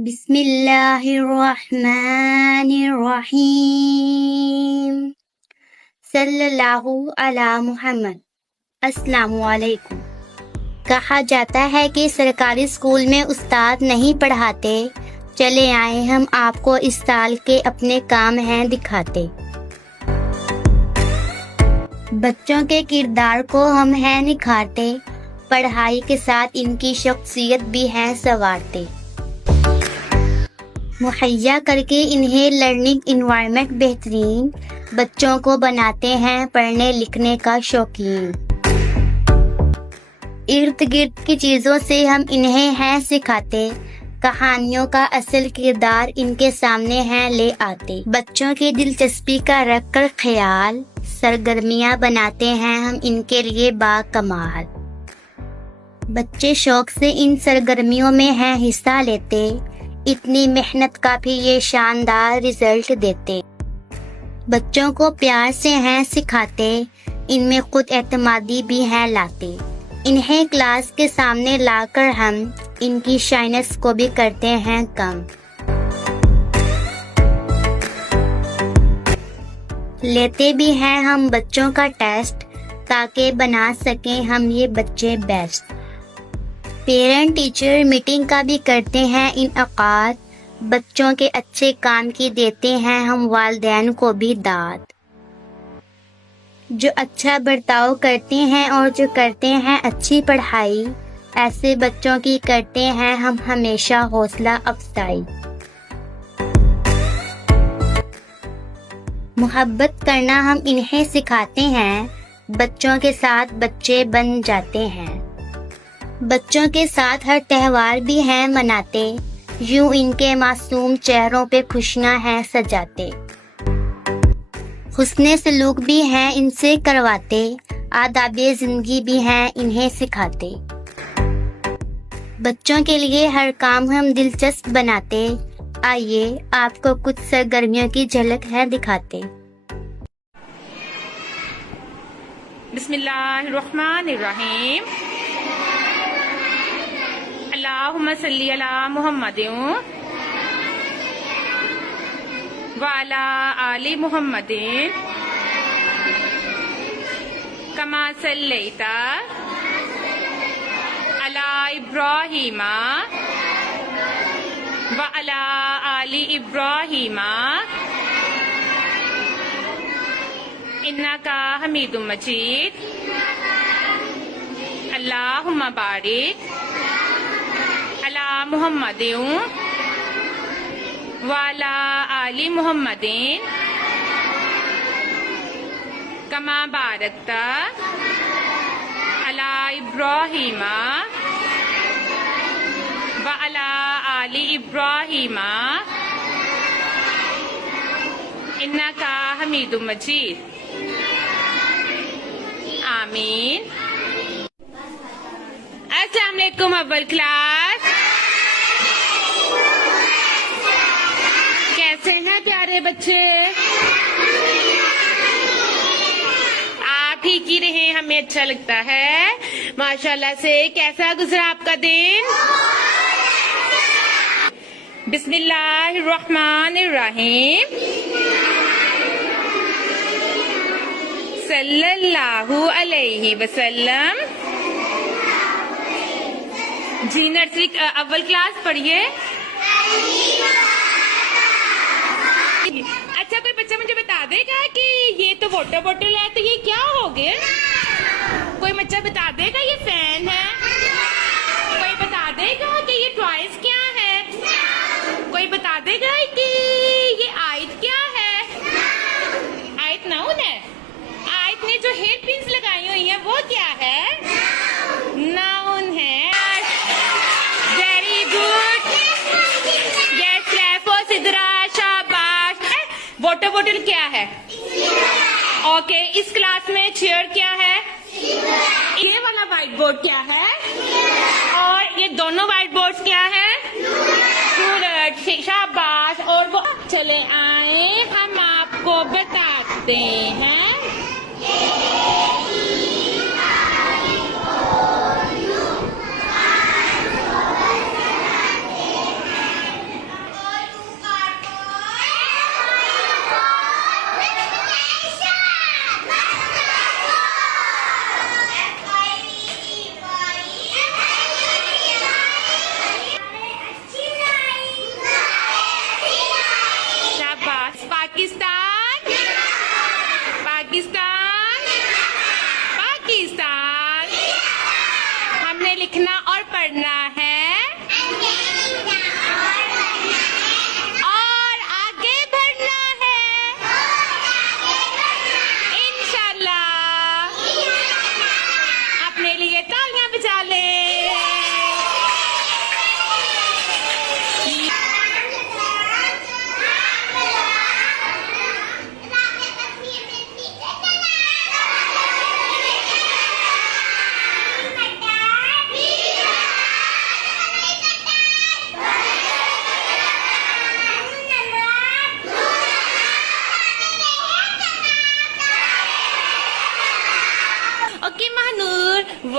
बिस्मिल्लाहिर्रहमानिर्रहीम। सल्लल्लाहु अला मुहम्मद। अस्सलामुअलैकुम। कहा जाता है कि सरकारी स्कूल में उस्ताद नहीं पढ़ाते, चले आए हम आपको इस साल के अपने काम हैं दिखाते। बच्चों के किरदार को हम हैं निखारते, पढ़ाई के साथ इनकी शख्सियत भी है संवारते। मुहैया करके इन्हें लर्निंग इन्वायरमेंट बेहतरीन, बच्चों को बनाते हैं पढ़ने लिखने का शौकीन। इर्द गिर्द की चीजों से हम इन्हें हैं सिखाते, कहानियों का असल किरदार इनके सामने हैं ले आते। बच्चों की दिलचस्पी का रख कर ख्याल, सरगर्मियां बनाते हैं हम इनके लिए बाकमाल। बच्चे शौक से इन सरगर्मियों में हैं हिस्सा लेते, इतनी मेहनत का भी ये शानदार रिजल्ट देते। बच्चों को प्यार से हैं सिखाते, इनमें खुद एतमादी भी हैं लाते। इन्हें क्लास के सामने लाकर हम इनकी शाइनेस को भी करते हैं कम। लेते भी हैं हम बच्चों का टेस्ट, ताकि बना सकें हम ये बच्चे बेस्ट। पेरेंट टीचर मीटिंग का भी करते हैं इनअक़ाद, बच्चों के अच्छे काम की देते हैं हम वालिदैन को भी दाद। जो अच्छा बर्ताव करते हैं और जो करते हैं अच्छी पढ़ाई, ऐसे बच्चों की करते हैं हम हमेशा हौसला अफजाई। मोहब्बत करना हम इन्हें सिखाते हैं, बच्चों के साथ बच्चे बन जाते हैं। बच्चों के साथ हर त्योहार भी हैं मनाते, यूं इनके मासूम चेहरों पे खुशियां हैं सजाते। हुस्ने सलूक भी हैं इनसे करवाते, आदाबे जिंदगी भी हैं इन्हें सिखाते। बच्चों के लिए हर काम हम दिलचस्प बनाते, आइए आपको कुछ सरगर्मियों की झलक है दिखाते। बिस्मिल्लाहिर्रहमानिर्रहीम। अल्लाहुम्मा सल्ली अला मुहम्मदिन व अला आलि मुहम्मदिन कमा सल्लैता अला इब्राहीमा व अला आलि इब्राहीमा इन्नका हमीदुम मजीद। अल्लाहुम्मा बारिक अला मुहम्मदिन व अला आलि मुहम्मदिन कमा बारकता अला इब्राहीमा व अला आलि इब्राहीमा इन्नका हमीदुम मजीद। आमीन। अस्सलाम वालेकुम अव्वल क्लास, कैसे हैं प्यारे बच्चे? आप ही की रहे हमें अच्छा लगता है माशाल्लाह से। कैसा गुजरा आपका दिन? बिस्मिल्लाहिर्रहमानिर्रहीम। सल्लल्लाहु अलैहि वसल्लम। जी नर्सरी अव्वल क्लास पढ़िए। अच्छा कोई बच्चा मुझे बता देगा कि ये तो वाटर बॉटल है, तो ये क्या हो गया? कोई बच्चा बता देगा ये फैन है? कोई बता देगा कि ये टॉयज क्या है? कोई बता देगा कि ये आयत क्या है? आयत नाउन है। आयत ने जो हेयर पिन्स लगाई हुई है वो क्या है? नाउन है। Very good. Yes clap Sidra, शाबाश। वाटर बॉटल क्या है? ओके, इस क्लास में चेयर क्या है? ये वाला व्हाइट बोर्ड क्या है? और ये दोनों व्हाइट बोर्ड्स क्या है? शाबाश। और वो चले आए हम आपको बताते हैं।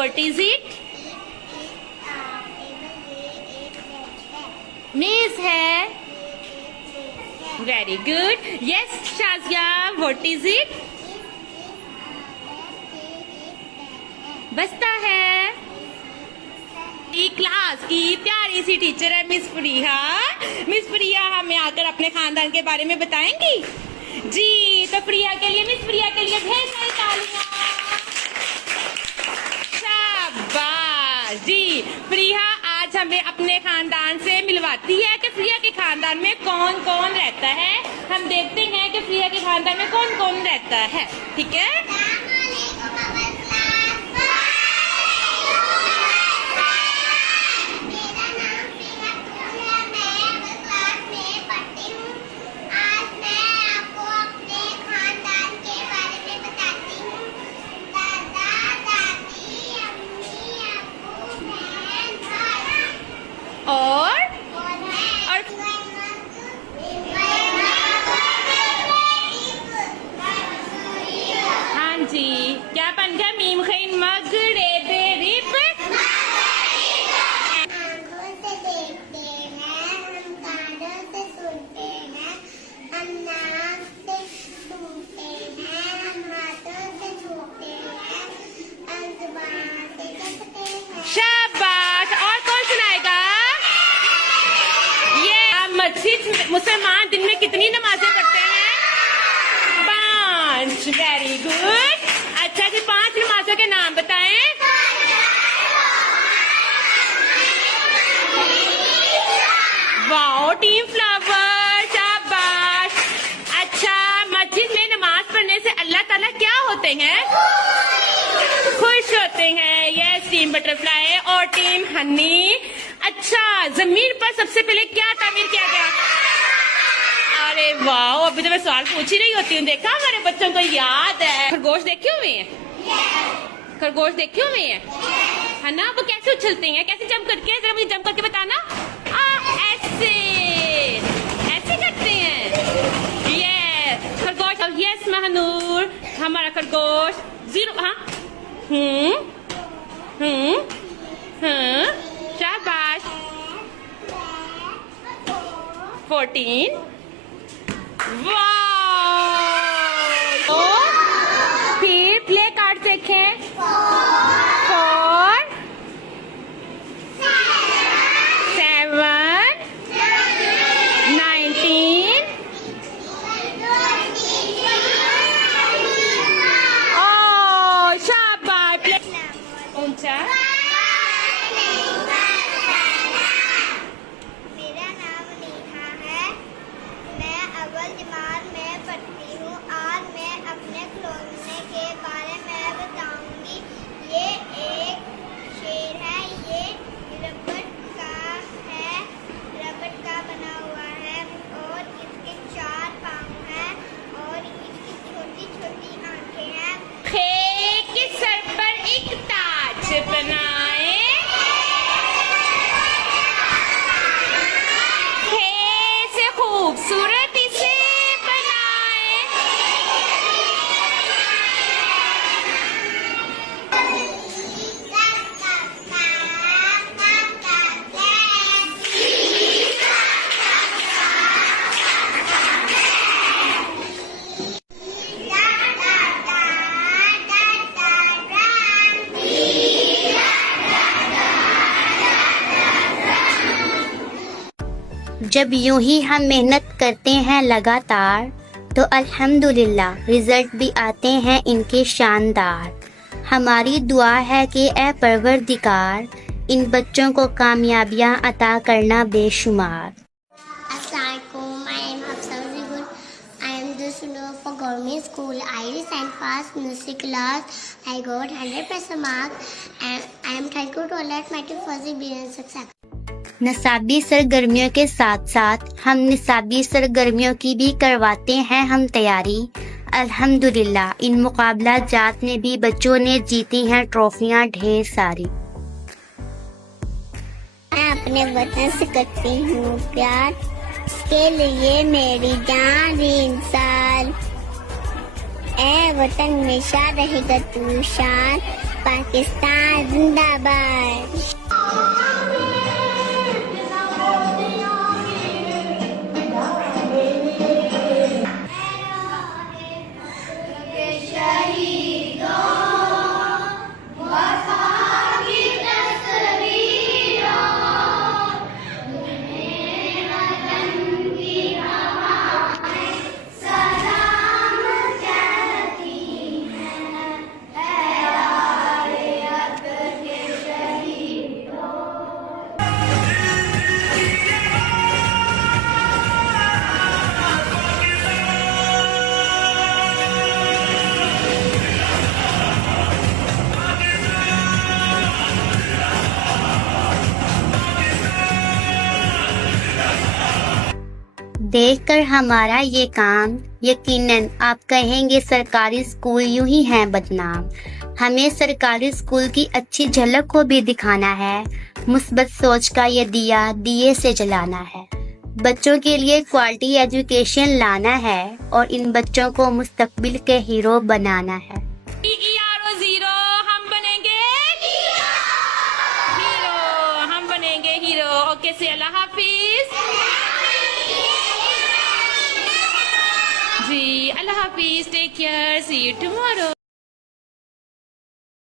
What is it? मेज है. Very good. Yes Shazia, what is it? बस्ता है. क्लास की प्यारी सी टीचर है मिस प्रिया. मिस प्रिया हमें आकर अपने खानदान के बारे में बताएंगी जी. तो प्रिया के लिए, मिस प्रिया के लिए ढेर सारी तालियां. शाबाश जी. प्रिया आज हमें अपने खानदान से मिलवाती है कि प्रिया के खानदान में कौन कौन रहता है. हम देखते हैं कि प्रिया के खानदान में कौन कौन रहता है. ठीक है. और हाँ जी, क्या बन गया? मीम खैन मग रे दे रिप. आँखों से देखते हैं, हम कानों से सुनते हैं, हम नाक से सूंघते हैं, हम हाथों से छूते हैं, हम जुबान से चखते हैं. शाबाश. और कौन सुनाएगा? मस्जिद मुसलमान दिन में कितनी नमाजें पढ़ते हैं? 5. Very good. अच्छा जी, 5 नमाजों के नाम बताएं. वाओ, टीम फ्लावर, शाबाश. अच्छा, मस्जिद में नमाज पढ़ने से अल्लाह ताला क्या होते हैं? खुश होते हैं. यस, टीम बटरफ्लाई और टीम हनी. अच्छा, जमीन पर सबसे पहले क्या तामीर किया गया? अरे वाह, अभी तो मैं सवाल पूछ ही रही होती हूँ. देखा, हमारे बच्चों को याद है. खरगोश देखे हुए हैं? खरगोश देखे हुए हैं, है ना? वो कैसे उछलते हैं, कैसे जंप करके? जरा मुझे जंप करके बताना. ऐसे ऐसे करते हैं. ये खरगोश. यस महनूर, हमारा खरगोश 0. हाँ. शाबाश. 14. वाह. फिर प्ले कार्ड देखें. 4 7 19. ओ शाबाश. ऊंचा. मेरा नाम नेहा है. मैं अव्वल जमात में पढ़ती हूँ. आज मैं अपने खिलौने के बारे में बताऊंगी. ये एक शेर है. ये रबड़ का है, रबड़ का बना हुआ है और इसके 4 पाँव हैं और इसकी छोटी छोटी आंखें हैं. खे के सर पर एक ताज बनाए. खे से खूबसूरत इसे बनाए. जब यूं ही हम मेहनत करते हैं लगातार तो अल्हम्दुलिल्लाह रिजल्ट भी आते हैं इनके शानदार. हमारी दुआ है कि ए परवरदिगार इन बच्चों को कामयाबियां अता करना बेशुमार. Assalamualaikum. I am Hafsa Zigul. I am the student for government school. I recently passed nursery class. I got 100% mark. And I am thankful to Allah at my first experience success. नसाबी सरगर्मियों के साथ साथ हम निसाबी सरगर्मियों की भी करवाते हैं हम तैयारी. अल्हम्दुलिल्लाह इन मुकाबला जात में भी बच्चों ने जीती हैं ट्रॉफियां ढेर सारी. मैं अपने वतन से करती हूँ प्यार, के लिए मेरी जान भी इंसान. ए वतन हमेशा रहेगा तू शान, पाकिस्तान जिंदाबाद। देखकर हमारा ये काम यकीनन आप कहेंगे सरकारी स्कूल यूं ही हैं बदनाम। हमें सरकारी स्कूल की अच्छी झलक को भी दिखाना है, मुस्बत सोच का ये दिया दिए से जलाना है। बच्चों के लिए क्वालिटी एजुकेशन लाना है और इन बच्चों को मुस्तकबिल के हीरो बनाना है। ERO0 हम बनेंगे हीरो, हम बनेंगे हीरो। ओके से अल्लाह हाफिज जी, अल्लाह हाफिज, take care, see you tomorrow.